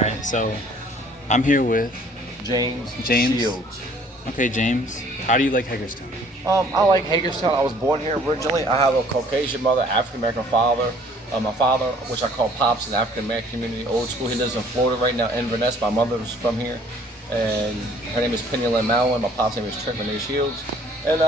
right, so I'm here with James James. Shields. Okay, James. How do you like Hagerstown? I like Hagerstown. I was born here originally. I have a Caucasian mother, African American father. My father, which I call Pops in the African American community, old school. He lives in Florida right now, Inverness. My mother was from here, and her name is Penny Lynn Malwin. My pop's name is Trent Renee Shields. And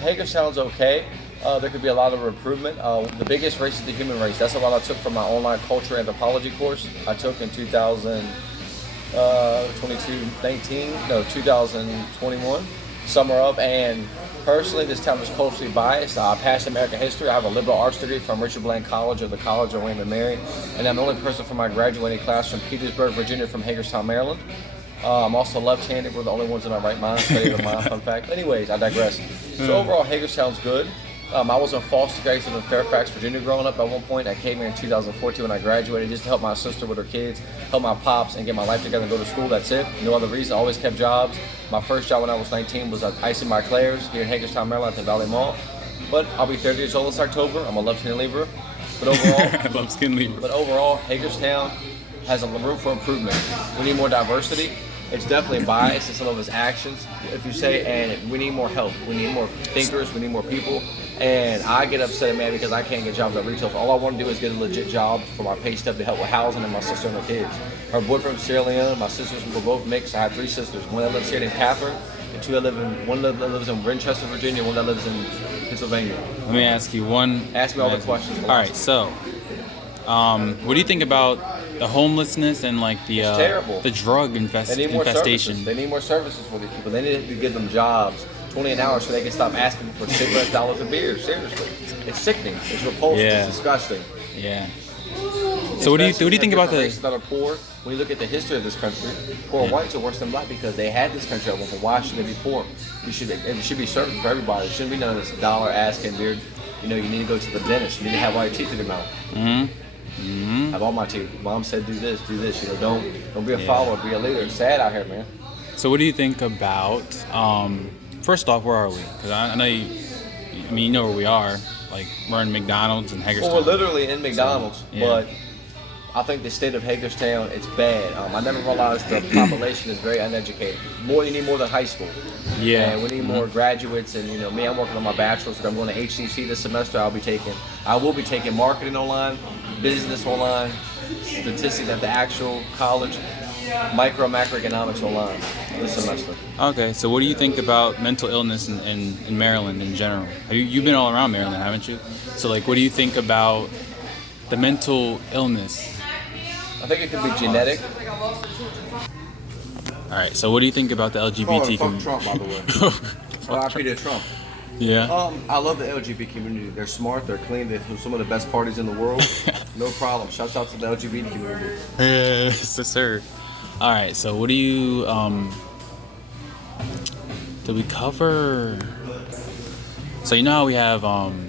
Hagerstown's okay. There could be a lot of improvement. The biggest race is the human race. That's what I took from my online culture anthropology course I took in 2021, summer up. And personally, this town is culturally biased. I passed American history. I have a liberal arts degree from Richard Bland College or the College of William & Mary. And I'm the only person from my graduating class from Petersburg, Virginia, from Hagerstown, Maryland. I'm also left-handed. We're the only ones in our right mind. Study of mind, fun fact. Anyways, I digress. So overall, Hagerstown's good. I was in foster care in Fairfax, Virginia growing up at one point. I came here in 2014 when I graduated just to help my sister with her kids, help my pops, and get my life together and go to school. That's it. No other reason. I always kept jobs. My first job when I was 19 was at Ice and My Claire's here in Hagerstown, Maryland at the Valley Mall. But I'll be 30 years old this October. I'm a left-handed laborer. But overall, Hagerstown has a room for improvement. We need more diversity. It's definitely biased in some of its actions. If you say, and we need more help, we need more thinkers, we need more people. And I get upset, man, because I can't get jobs at retail. So all I want to do is get a legit job for my pay stub to help with housing and my sister and her kids. Her boyfriend's Sierra Leone, my sisters were both mixed. I have 3 sisters. One that lives here named Catherine, and one that lives in Winchester, Virginia, one that lives in Pennsylvania. Let me ask you one. Ask me all the questions. All right, so what do you think about the homelessness and like the drug infestation? They need more services for these people. They need to give them jobs, 20 an hour, so they can stop asking for cigarettes, dollars, and beer. Seriously, it's sickening. It's repulsive. Yeah. It's disgusting. Yeah. So what do you think about the races that are poor? When you look at the history of this country, poor whites are worse than black because they had this country at one point. Why should they be poor? It should be service for everybody. It shouldn't be none of this dollar asking beer. You need to go to the dentist. You need to have all your teeth in your mouth. Have all my teeth. Mom said do this. Don't be a follower, be a leader. It's sad out here, man. So what do you think about first off, where are we? Because I know you know where we are. Like, we're in McDonald's in Hagerstown. Well, we're literally in McDonald's, but I think the state of Hagerstown, it's bad. I never realized the population is very uneducated. You need more than high school. Yeah. And we need more graduates. And me, I'm working on my bachelor's. I'm going to HCC this semester. I will be taking marketing online, business online, statistics at the actual college, macroeconomics online this semester. Okay, so what do you think about mental illness in Maryland in general? You've been all around Maryland, haven't you? So what do you think about the mental illness? I think it could be genetic. All right, so what do you think about the LGBT community? Fuck Trump, by the way. R.I.P. to Trump. Yeah. I love the LGBT community. They're smart, they're clean, they're some of the best parties in the world. No problem. Shouts out to the LGBT community. Yes, sir. All right, so what do you did we cover? So how we have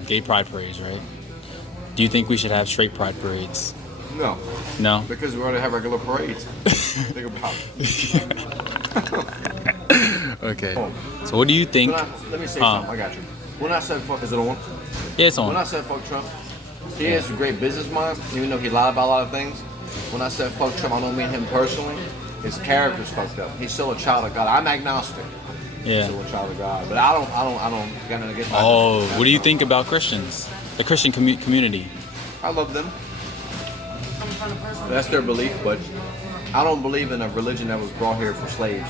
gay pride parades, right? Do you think we should have straight pride parades? No, because we already have regular parades. Think about it. Okay. So what do you think? Let me say something. I got you. When I said fuck, is it on? Yeah, it's on. When I said fuck Trump, he has a great business mind, even though he lied about a lot of things. When I said fuck Trump, I don't mean him personally. His character's fucked up. He's still a child of God. I'm agnostic. Yeah. He's still a child of God. But I don't got nothing against that. What do you think about Christians? The Christian community? I love them. That's their belief, but I don't believe in a religion that was brought here for slaves.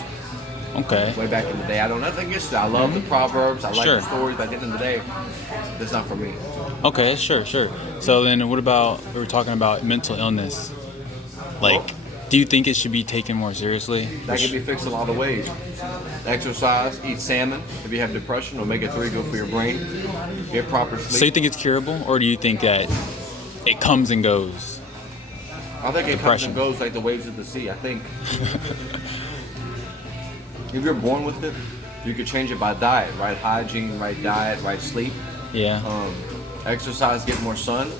Okay. Way back in the day. I don't nothing against it. I love the Proverbs. I like the stories, but at the end of the day, that's not for me. Okay, sure. So then what about, we were talking about mental illness. Do you think it should be taken more seriously? That can be fixed a lot of ways. Exercise, eat salmon. If you have depression, omega-3 good for your brain. Get proper sleep. So you think it's curable, or do you think that it comes and goes? I think it comes and goes like the waves of the sea. I think if you're born with it, you could change it by diet, right hygiene, right diet, right sleep. Yeah. Exercise, get more sun.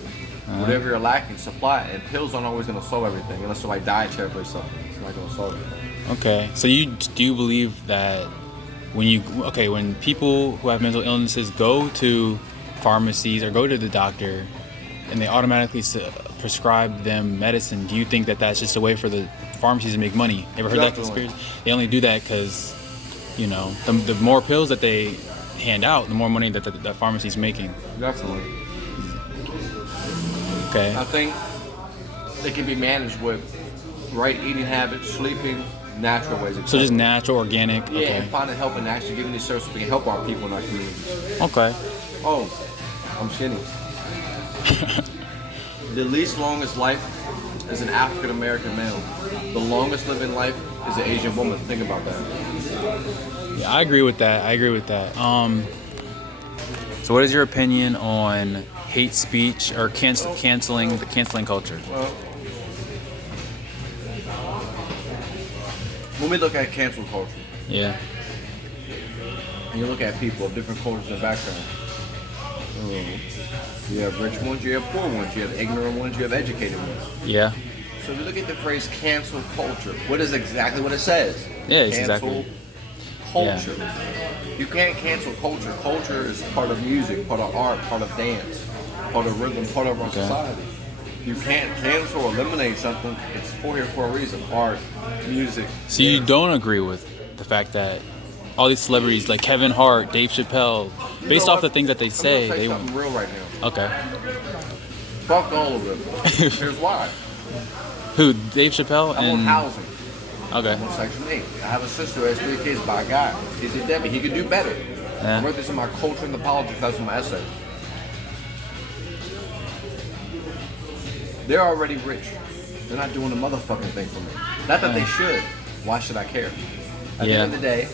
Whatever you're lacking, supply it. And pills aren't always going to solve everything, unless you're dietary something. It's not going to solve it. Okay. So do you believe that when people who have mental illnesses go to pharmacies or go to the doctor, and they automatically prescribe them medicine, do you think that that's just a way for pharmacies to make money. Ever heard that Definitely. conspiracy? They only do that because, you know, the more pills that they hand out, the more money that the pharmacy's making. Definitely. Okay. I think it can be managed with right eating habits, sleeping, natural ways. So just natural, organic. Yeah, Okay. and finding help and actually giving these services so we can help our people in our communities. Okay. Oh, I'm skinny. The least longest life is an African American male. The longest living life is an Asian woman. Think about that. Yeah, I agree with that. So what is your opinion on hate speech or canceling culture? Well, when we look at cancel culture, Yeah. and you look at people of different cultures and backgrounds, you have rich ones, you have poor ones, you have ignorant ones, you have educated ones. Yeah. So if you look at the phrase cancel culture, what is exactly what it says? Yeah, it's Cancel exactly. culture. You can't cancel culture. Culture is part of music, part of art, part of dance, part of rhythm, part of our society. You can't cancel or eliminate something. It's here for a reason. Art, music. So you don't agree with the fact that all these celebrities like Kevin Hart, Dave Chappelle, based off the things that they say, I'm gonna they something real right now. okay. Fuck all of them. Here's why. Who? Dave Chappelle I'm on and housing. okay. I'm on Section 8. I have a sister who has 3 kids by a guy. He's a Debbie. He could do better. Yeah. I wrote this in my culture and apology class in my essay. They're already rich. They're not doing a motherfucking thing for me. Not that they should. Why should I care? At the end of the day,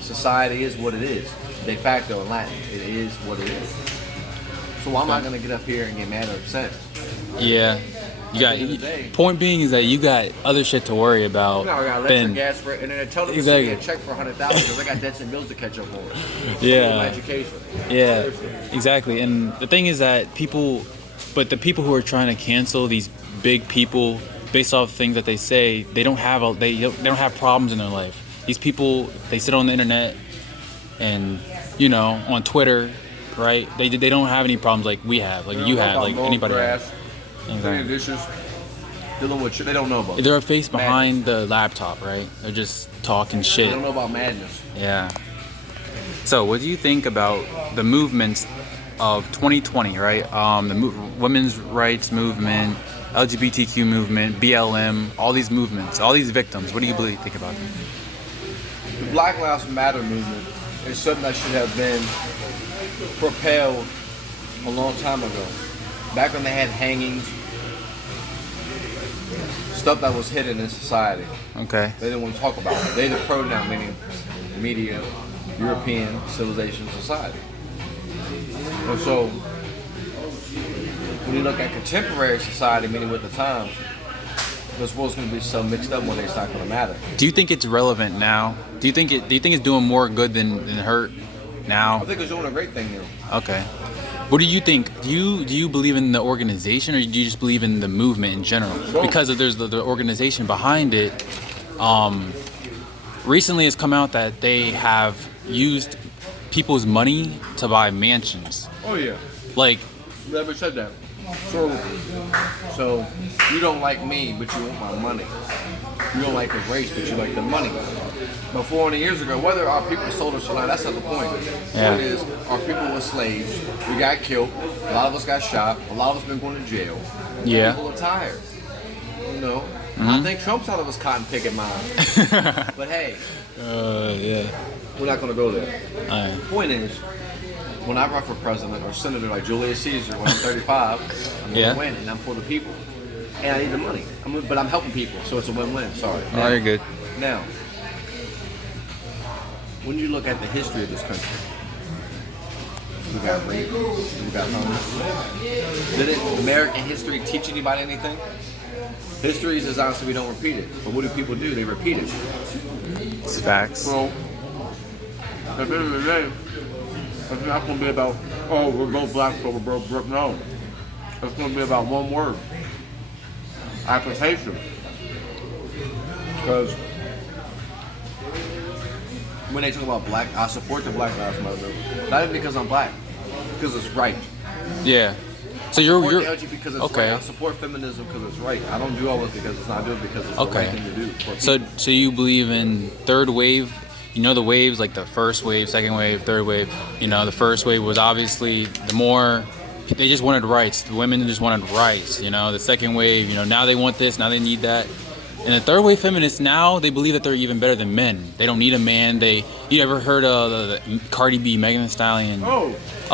society is what it is. De facto in Latin, it is what it is. So I'm not gonna get up here and get mad or upset. Yeah. You got. At the end of the day- Point being is that you got other shit to worry about. No, I got electric, gas, for, and then tell them to send me a check for $100,000 because I got debts and bills to catch up on. Yeah. My education. Yeah, exactly. And the thing is that the people who are trying to cancel these big people based off things that they say, they don't have they don't have problems in their life. These people, they sit on the internet and, you know, on Twitter, right? They don't have any problems like we have, like you have, like anybody has. Cleaning dishes, dealing with shit they don't know about. They're a face behind the laptop, right? They're just talking They shit. don't know about madness. Yeah. So, what do you think about the movements of 2020, right? The women's rights movement, LGBTQ movement, BLM, all these movements, all these victims. What do you think about them? The Black Lives Matter movement is something that should have been propelled a long time ago. Back when they had hangings, stuff that was hidden in society. Okay. They didn't want to talk about it. They the pronoun, meaning media, European civilization, society. And so, when you look at contemporary society, meaning with the times, this world's going to be so mixed up one day it's not going to matter. Do you think it's relevant now? Do you think it's doing more good than hurt now? I think it's doing a great thing now. Okay. What do you think? Do you believe in the organization, or do you just believe in the movement in general? Both. Because there's the organization behind it. Recently, it's come out that they have used people's money to buy mansions. Oh yeah. Like, Never said that. So you don't like me, but you want my money. You don't like the race, but you like the money. But 400 years ago, whether our people sold us or not, that's not the point. The Yeah. point is, our people were slaves. We got killed. A lot of us got shot. A lot of us been going to jail. Yeah. People are tired. You know. I think Trump thought it was cotton picking mine. But hey, yeah. we're not going to go there. Alright. The point is, when I run for president or senator like Julius Caesar when I'm 35, I'm going Yeah. to win, and I'm for the people. And I need the money. But I'm helping people, so it's a win-win. Sorry. Oh, you're good. Now, when you look at the history of this country, we got rape, we got homeless. Did American history teach anybody anything? History is designed so we don't repeat it. But what do people do? They repeat it. It's facts. So, at the end of the day, it's not going to be about, oh, we're both black, so we're both broke. No. It's going to be about one word. Application. Because when they talk about black, I support the Black Lives Matter movement. Not even because I'm black, because it's right. Yeah. So I support you're the LGBT because it's okay. right. I support feminism because it's right. I don't do all this because it's not good, because it's the right thing to do. For So you believe in third wave? You know the waves, like the first wave, second wave, third wave. You know, the first wave was obviously the more they just wanted rights. The women just wanted rights. You know, the second wave, you know, now they want this, now they need that. And the third wave feminists now they believe that they're even better than men. They don't need a man. You ever heard of the Cardi B, Megan Thee Stallion?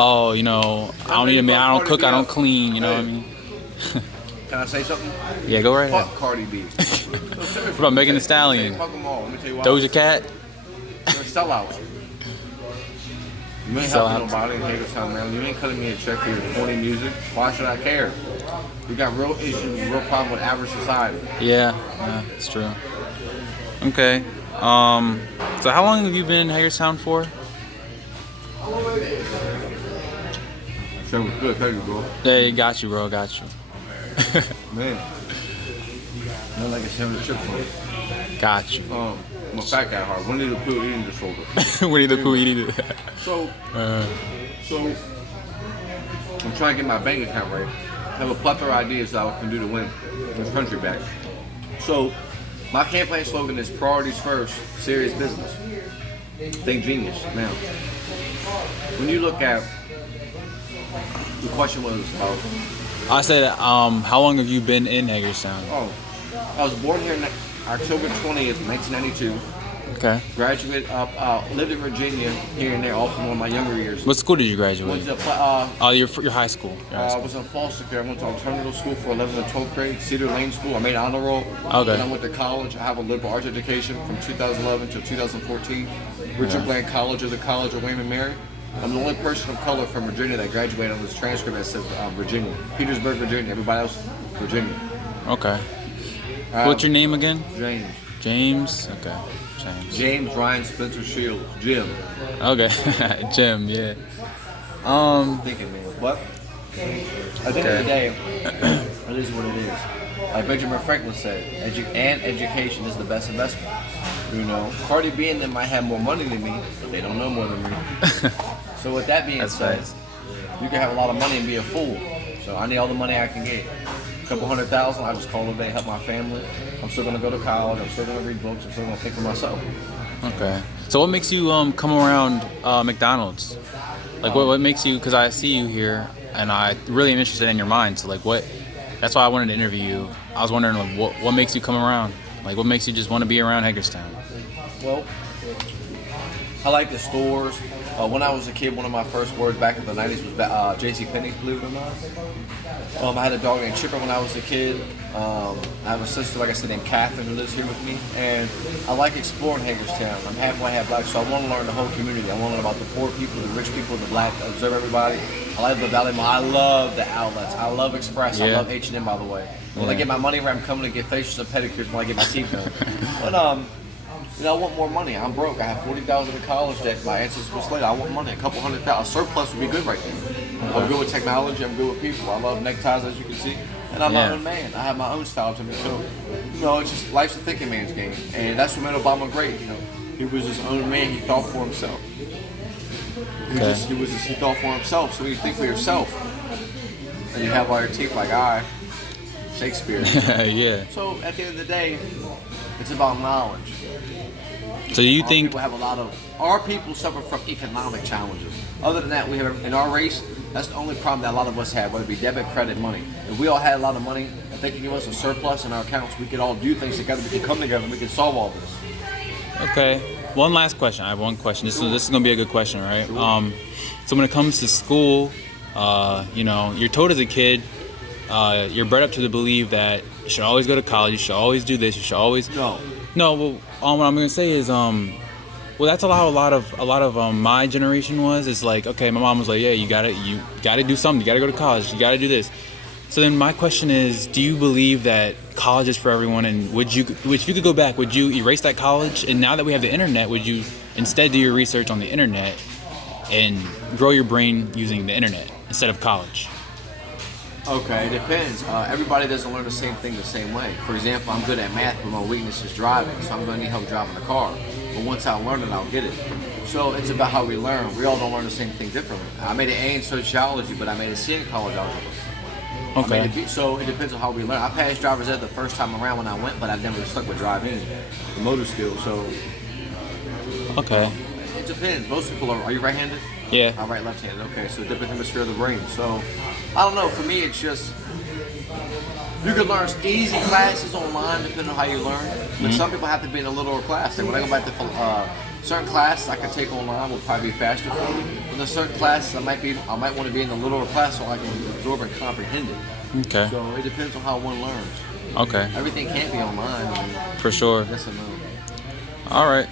Oh, you know, I don't need a man. I don't cook. I don't clean. You know what I mean? Can I say something? Yeah, go right ahead. Fuck Cardi B. What about Megan Thee Stallion? Fuck them all. Let me tell you why. Doja Cat? They're sellouts. You ain't helping nobody in Hagerstown, man. You ain't cutting me a check for your corny music. Why should I care? We got real issues, real problem with average society. Yeah, it's true. Okay. So how long have you been in Hagerstown for? So was good, thank you, bro. Hey, got you, bro. Got you. Man. Not like a 7 chip for Got you. I'm a fat guy hard. Winnie the Pooh eating disorder. Winnie the Pooh eating it. So I'm trying to get my bank account right. I have a plethora of ideas that I can do to win this country back. So my campaign slogan is priorities first, serious business. Think genius. Now, when you look at the question was about. I said, how long have you been in Hagerstown? Oh, I was born here October 20th, 1992. Okay. Graduated lived in Virginia here and there, all from one of my younger years. What school did you graduate? Went to your high school. I was in foster care. I went to alternative school for 11th and 12th grade, Cedar Lane School. I made honor roll. Okay. Then I went to college. I have a liberal arts education from 2011 to 2014. Richard Bland College of the College of William and Mary. I'm the only person of color from Virginia that graduated on this transcript that says Virginia. Petersburg, Virginia. Everybody else, Virginia. Okay. What's your name again? James. James? Okay. James Ryan Spencer Shields. Jim. Okay. Jim, yeah. Thinking, man. But at the end of the day, it is what it is. Like Benjamin Franklin said, education is the best investment. You know, Cardi B and them might have more money than me, but they don't know more than me. So with that being said, you can have a lot of money and be a fool. So I need all the money I can get. A couple $100,000, I just call it a day, help my family. I'm still gonna go to college. I'm still gonna read books. I'm still gonna think for myself. Okay. So what makes you come around McDonald's? Like what makes you? Because I see you here, and I really am interested in your mind. So like what? That's why I wanted to interview you. I was wondering like what makes you come around? Like what makes you just want to be around Hagerstown? Well, I like the stores. When I was a kid, one of my first words back in the 90s was JCPenney, believe it or not. I had a dog named Chipper when I was a kid. I have a sister, like I said, named Catherine, who lives here with me. And I like exploring Hagerstown. I'm half white, half black, so I want to learn the whole community. I want to learn about the poor people, the rich people, the black, observe everybody. I like the Valley Mall. I love the outlets. I love Express. I love H&M, by the way. When I get my money where I'm coming to get facials and pedicures when I get my teeth done. But, you know, I want more money. I'm broke. I have $40,000 in college debt. My ancestors were slaves. I want money. A couple $100,000. A surplus would be good right there. I'm good with technology. I'm good with people. I love neckties, as you can see. And I'm my own man. I have my own style to me. So, you know, it's just life's a thinking man's game. And that's what made Obama great. You know, he was his own man. He thought for himself. He thought for himself. So when you think for yourself, and you have all your teeth like Shakespeare. Yeah. So at the end of the day, it's about knowledge. So you think our people suffer from economic challenges. Other than that, we have in our race. That's the only problem that a lot of us have, whether it be debit, credit, money. If we all had a lot of money, if they could give us a surplus in our accounts, we could all do things together. We could come together. And we could solve all this. Okay. One last question. I have one question. This is gonna be a good question, right? Sure. So when it comes to school, you know, you're told as a kid, you're bred up to the belief that you should always go to college. You should always do this. You should always. No. Well, what I'm gonna say is, well, that's a lot of my generation was. It's like, okay, my mom was like, yeah, you gotta do something. You gotta go to college. You gotta do this. So then my question is, do you believe that college is for everyone? And if you could go back, would you erase that college? And now that we have the internet, would you instead do your research on the internet and grow your brain using the internet instead of college? Okay, it depends. Everybody doesn't learn the same thing the same way. For example, I'm good at math, but my weakness is driving, so I'm going to need help driving the car. But once I learn it, I'll get it. So it's about how we learn. We all don't learn the same thing differently. I made an A in sociology, but I made a C in college algebra. Okay. So it depends on how we learn. I passed driver's ed the first time around when I went, but I've never stuck with driving the motor skill. So Okay. it depends. Most people are you right-handed? Yeah. I'm right left-handed. Okay, so different hemisphere of the brain. So I don't know. For me, it's just you can learn easy classes online depending on how you learn. But some people have to be in a littler class. Like when I go back to certain classes I can take online will probably be faster for me. But there's certain classes I might want to be in the littler class so I can absorb and comprehend it. Okay. So it depends on how one learns. Okay. Everything can't be online. For sure. Yes or no. All right.